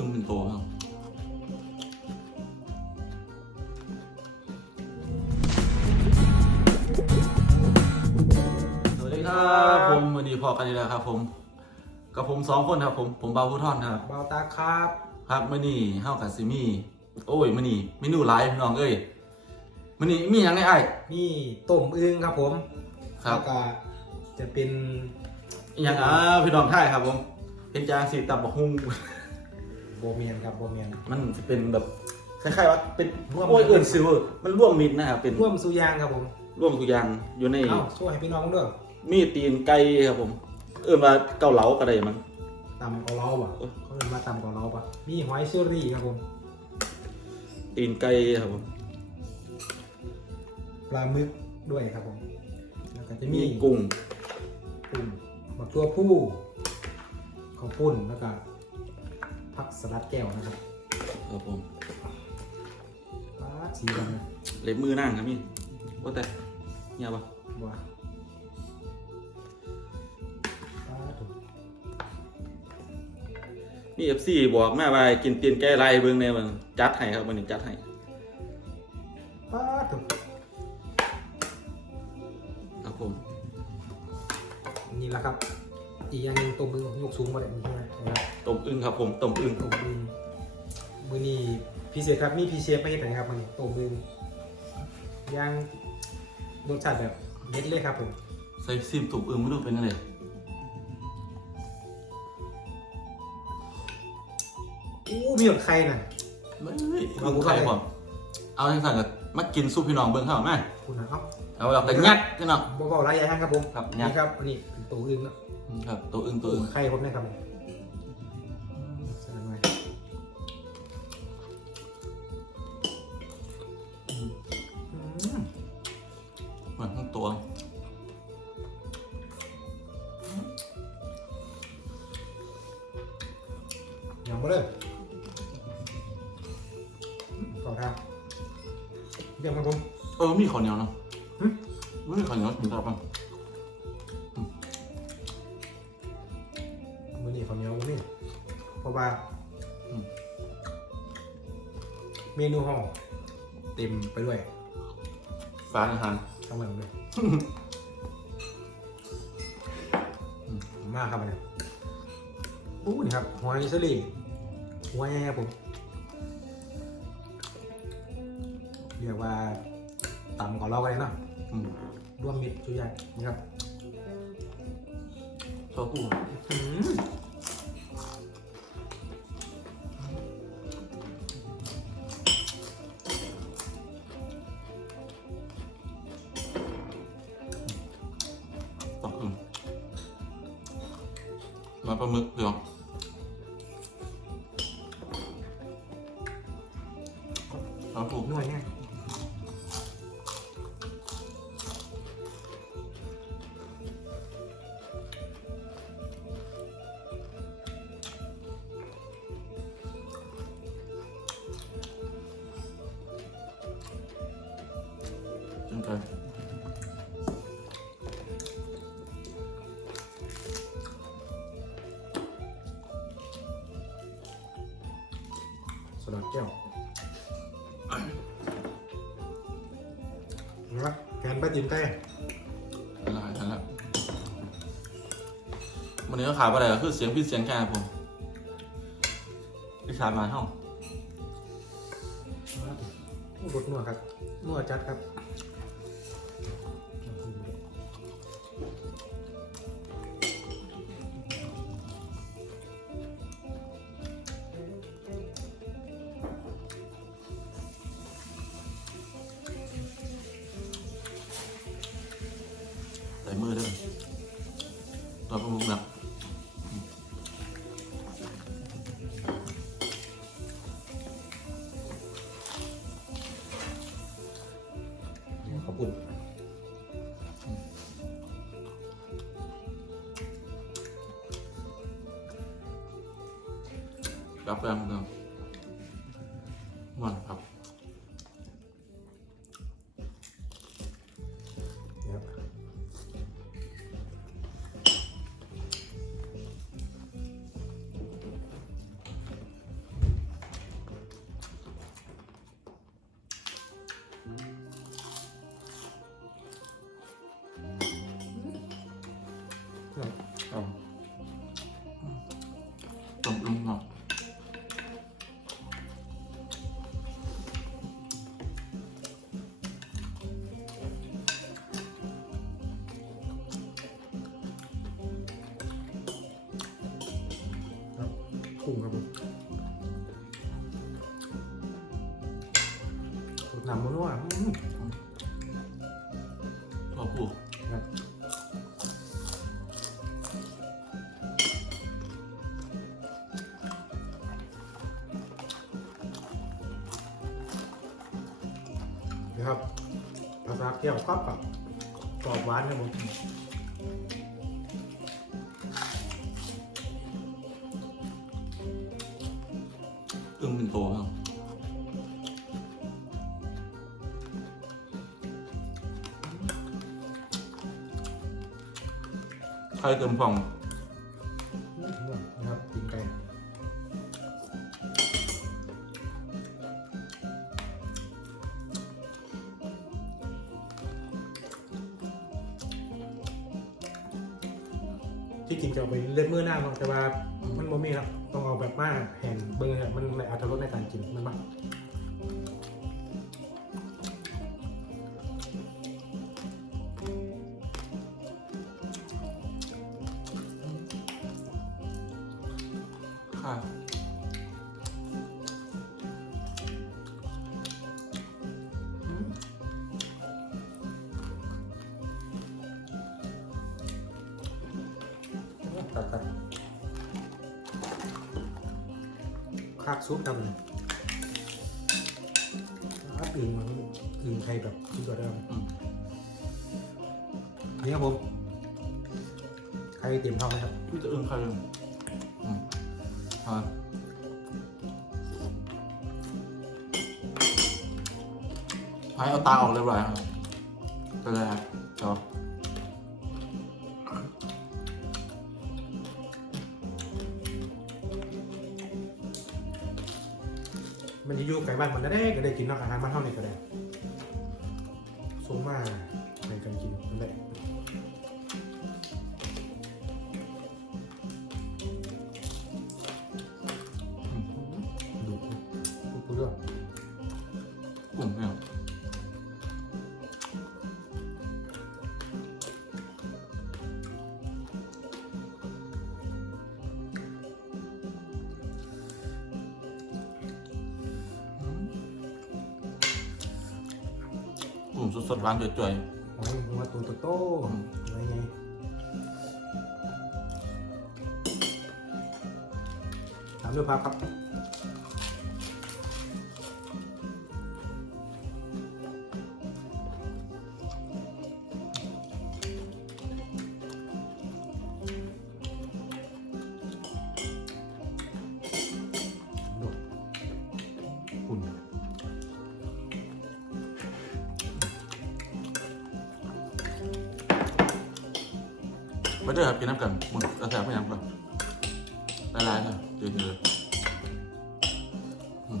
อึ้งเป็นตัวครับสวัสดีครับผมวันนี้พอกันอีกแล้วครับ ผม กับผมสองคนครับ ผมผมเบาผู้ท่อนครับเบาตาครับครับมื่อนี้เฮากับซิมี่โอ้ยมื่อนี้เมนูหลายพี่น้องเอ้ยมื่อนี้มีหยังไงไอ้ายนี่ต้มอึ่งครับผมครับแล้วก็จะเป็นอิหยังอ่าพี่น้องท่ายครับผมเป็นจางสีตับบักฮุ่ง โบเมียนครับโบเมียนมันจะเป็นแบบคล้ายๆว่าเป็นร่วมโอ้ยเอิญซิลเวอร์มันร่วมมิดนะครับเป็นร่วมสุยางครับผมร่วมทุกอย่างอยู่ในเอ้าช่วยให้พี่น้องด้วยมีตีนไก่ครับผม เอิญว่าเกาเหลาก็ได้มันตำกอเล้าป่ะเขาเรียกว่าตำกอเล้าป่ะนี่หอยเชอรี่ครับผม ตีนไก่ครับผมปลาหมึกด้วยครับผมแล้วก็จะมีมีกุ้งปุ่มบักตัวผู้ข้าวปุ้นแล้วก็ ผักสลัดแก้วนะครับครับผมปลาสีดำนะเล็บมือนั่งครับพี่ว่าแต่เนี่ยปะว้าปลาถูกมีเอฟซีบอกมาว่ากินตีนไก่ไล่เบิ่งในมันจัดให้ครับมันนี้จัดให้ปลาถูกครับผม นี่แหละครับ อีกอย่างหนึงตัวมือยกสูงมาเลยนี่ใช่ไหมนะครับต้มอึ่งครับผมต้มอึ่งตัวมือมือนี่พิเศษครับมีพีเชฟไม่เห็นไหนครับมันตัวมือย่างรสชาติแบบเด็ดเลยครับผมใส่ซิมตุกอึ่งไม่รู้เป็นยังไงอู้มีหยดไข่น่ะเฮ้ยอึ่งไข่ผมเอาทั้งสั่งกับมากินซุปพี่น้องเบิ่งเข้ามาคุณนะครับเอาเราแต่งัดพี่น้องบอกบอกรายใหญ่ห้างครับผมครับนี่ครับอันนี้เป็นตัวอื่นเนาะ ครับ ตัวอึ้งตัวอึ้งไข่ผมนะครับ ฟ้าอาหารทั้งหมดเลยอืมมากครับอันเนี่ยอู้นี่ครับหัวอิสรีหัวใหญ่ครับผม เรียกว่าต่ำกว่าเรากันเลยเนาะอืมร่วมมิตรชุดใหญ่นี่ครับชอบกู้ เอาถูกนวดง่ย ปลาจิ้มไก่อะไรนั่นแหละวันนี้ก็ขายไปไหนก็คือเสียงพี่เสียงแกครับผมพี่ชายมาห้องรสนัวครับนัวจัดครับ ขอบคุณรับ 对嗯。嗯正宗的 นะครับภาษาเกี่ยวกับกับกรอบหวานครับผมอึ้งเป็นโตครับใครเติมฟอง มันโมมีครับต้องเอาแบบมาแห่นเบอร์มันเลยอัตรสในการกินมันบ้าง ซุปทำเลยถ้าอื่นมันอื่นใครแบบคิดว่าได้ไหมอืมนี่ครับผม ใครเตรียมพร้อมไหมครับพี่จะอึ้งใครอึ้งอืมอ่าให้เอาตาออกเรียบร้อยครับไปเลยครับเดี๋ยวมันจะอ บ้านมันได้ก็ได้กินนอกอาหารบ้านเท่านี้ก็ได้สมมาในการกินนั่นแหละดูดูดูด้วยกลุ่มเนี่ย สดๆร้านจ่อยโอ้ยหัวตัวโตๆอะไรไงถามด้วยครับครับ ๆไม่ได้ครับกินน้ำกันหมดกระแสไม่ยังแบบละลายครับเดือดเลยอืม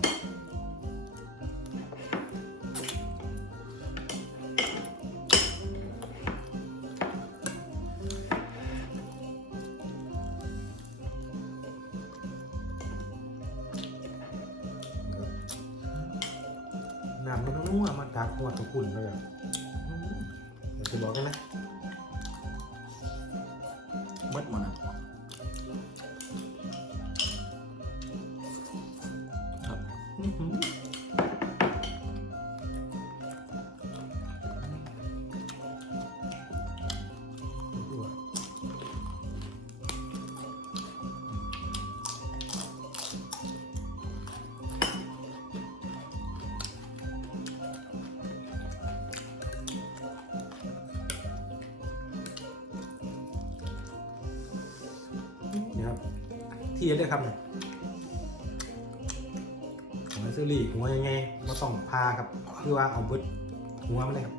น้ำมันนุ่มๆมาจากหัวตะกุ่นเลยอะจะบอกกันนะเบิดมั นอ่ นี่ครับ ที่จะได้ครับเนี่ยหัวเซอรี่หัวยังไงมาต้องพาครับคือว่าเอาเบิดหัวมันเลยครับ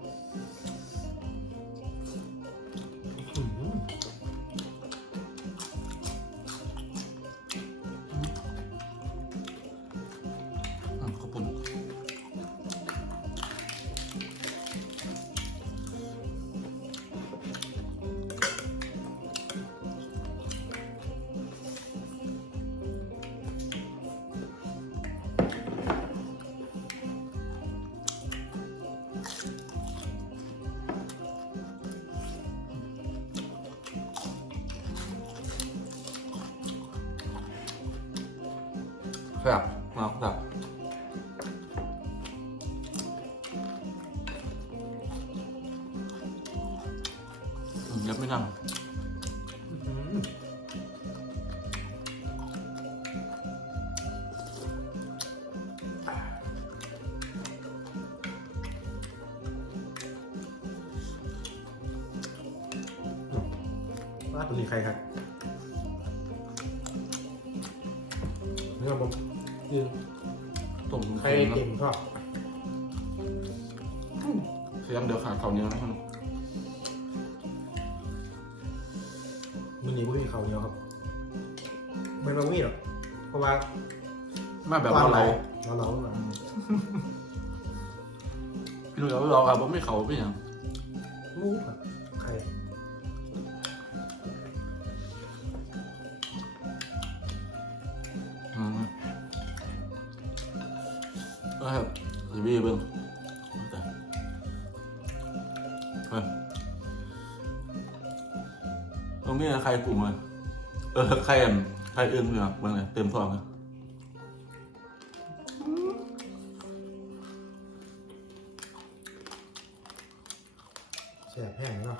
ครับมา เนื้อผมคือต้มใครเค็มก่งนะชอบเค็มเดี๋ยวขาดข้าวเหนียวนะมันมันนี่ไม่มีเขาวเหนียวครับมันไม่มีหรอกเพราะว่ามาแบบว่าเราเราเราเราพี่หนุ่ยเราเราครับว่าไม่เขาพี่ยังมูครับ รีเบิ้งตรงนี้ใครกลุ่มเลยเออใครอันใครเอื้องเนี่ยเบิ้งเลยเต็มท้องเลยแสบแห้งเนาะ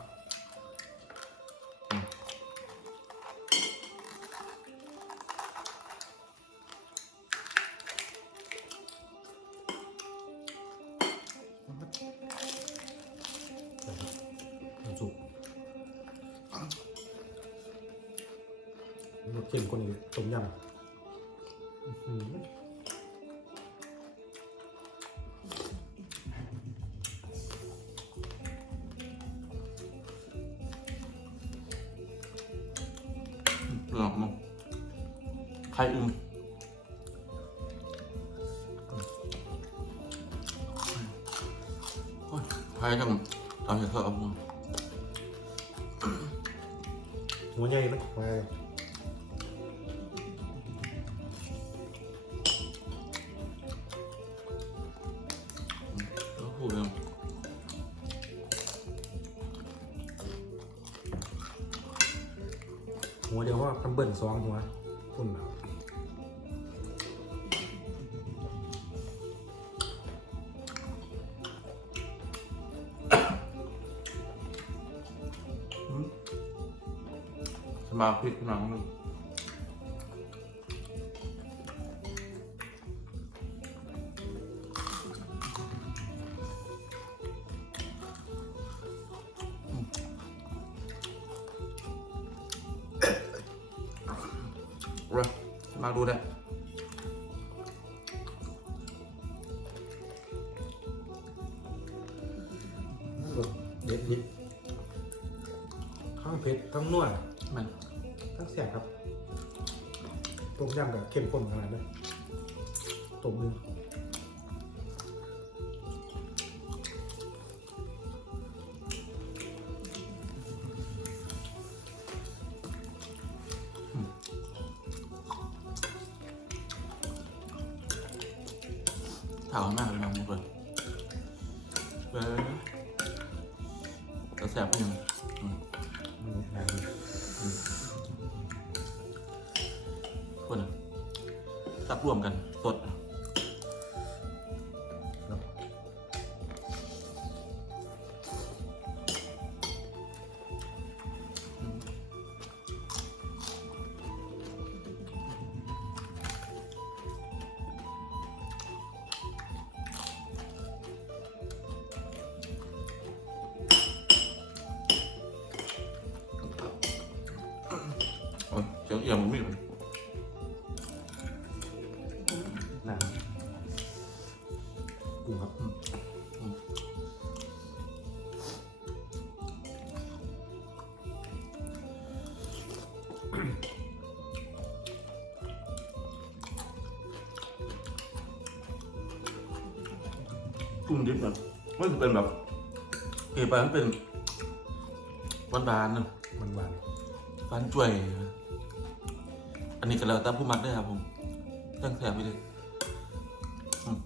ใครอื่นโอ้ยใครจังตอนนี้เธอเอามึงหัวใหญ่ไหมหัวใหญ่ก็พูดเรื่องหัวเดียวว่าคันเบิ้ลสองหัวคุณเหร มาพิกหนังหนึ่งเว้ยมาดูได้รสเด็ดดิบข้างเผ็ดข้างนวดมัน ทั้งแสบครับต้มยำกับเข้มข้นขนาดนั้นต้มมือ ตักรวมกันสด กุ้งดิบแบบมันจะเป็นแบบเกี่ยวไปมันเป็นหวานบานๆเนอะมันหวานหวานจ่วย อันนี้ก็แล้วแต่ผู้มักได้อครับผม ตั้งแถบไปเลยอืม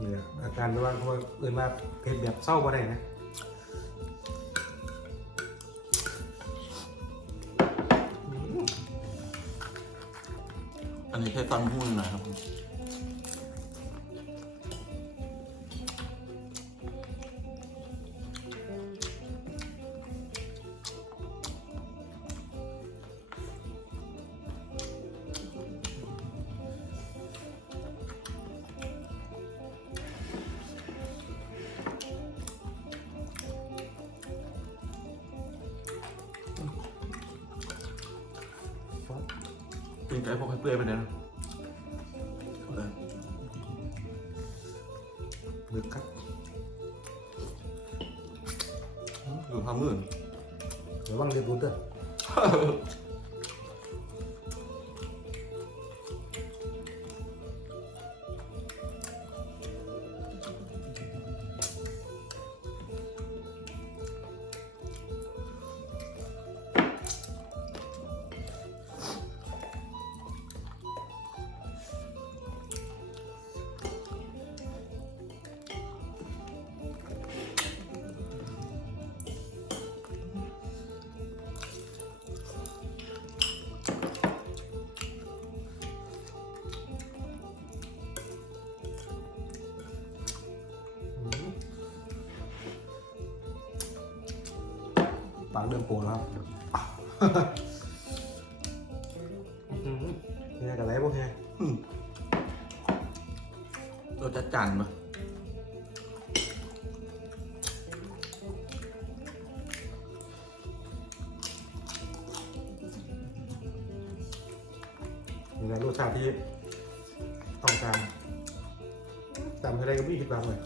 นี่แหละอาการระหว่างเพราะว่าเอื่นมาเผ็ดแบบเศร้าก็ได้นะ อันนี้แค่ตั้งหุ้นนะครับ ดูความมืด เดี๋ยวว่างเริ่มโปรแล้วครับเนี่ยกับไรพวกเนี้ยรสจัดจานปะมีอะไรรสชาติที่ต้องการจำอะไรก็ไม่ผิดหวังเลย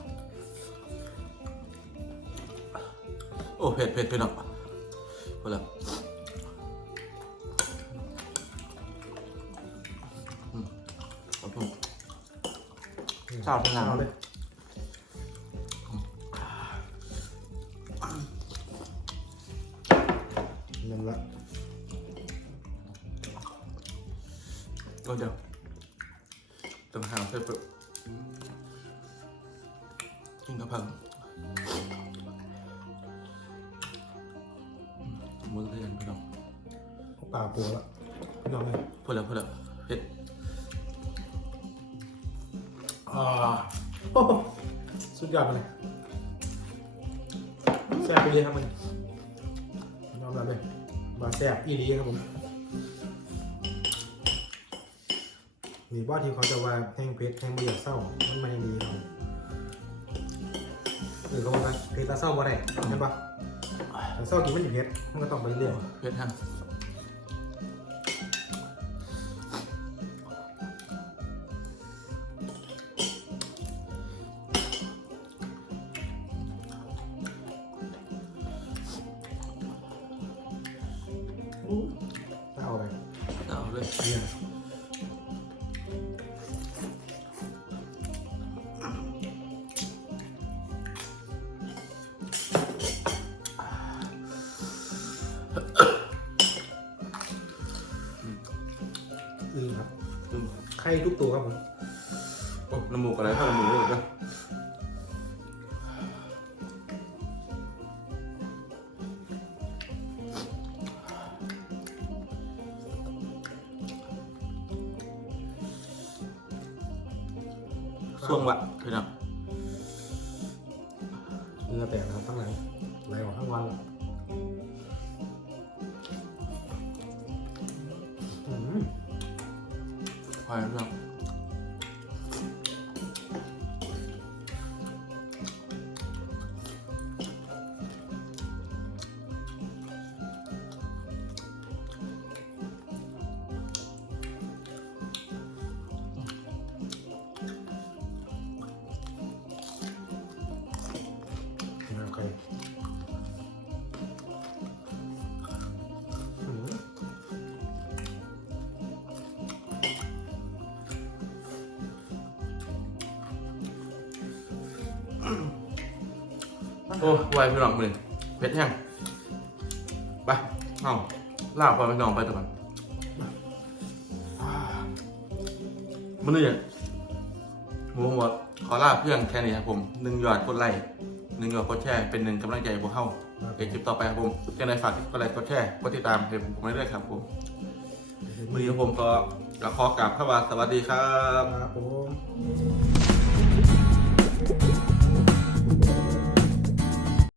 โอ้เผ็ดเผ็ดเผ็ดเนาะ พอแล้วอืมขอบคุณชอบ อ่าโอ้โหสุดยอดไปเลยแซ่บไปเลยครับมันยอมรับเลยมาแซ่บอีหลีครับผมนี่ว่าที่เขาจะว่าแห้งเพชรแห้งไม่อยากเศร้ามันไม่ดีครับหรือเขาบอกว่าเพชรเศร้าบ่ได้เห็นปะเศร้ากินมันอยู่เพชรมันก็ต้องไปเรื่อยเผ็ดฮะ เอาเลยเนี่ยนี่ครับไข่ทุกตัวครับผม เนื้อแตกนะครับทั้งหลายไหลออกทั้งวันแล้วอืมพอแล้ว โอ้ไวพี่น้องมือเผ็ดแห้งไปเอาลาบพอพี่น้องไปตัวกันมันนี่หมูหัวขอลาเพียงแค่นี้ครับผมหนึ่งยอดกดไลค์หนึ่งยอดกดแชร์เป็นหนึ่งกำลังใจให้พวกเขาเดี๋ยวคลิปต่อไปครับผมจะได้ฝากกดไลค์กดแชร์กดติดตามให้ผมไม่ได้ครับผมมือนี้ผมก็ขอกราบเข้ามาสวัสดีครับครับผม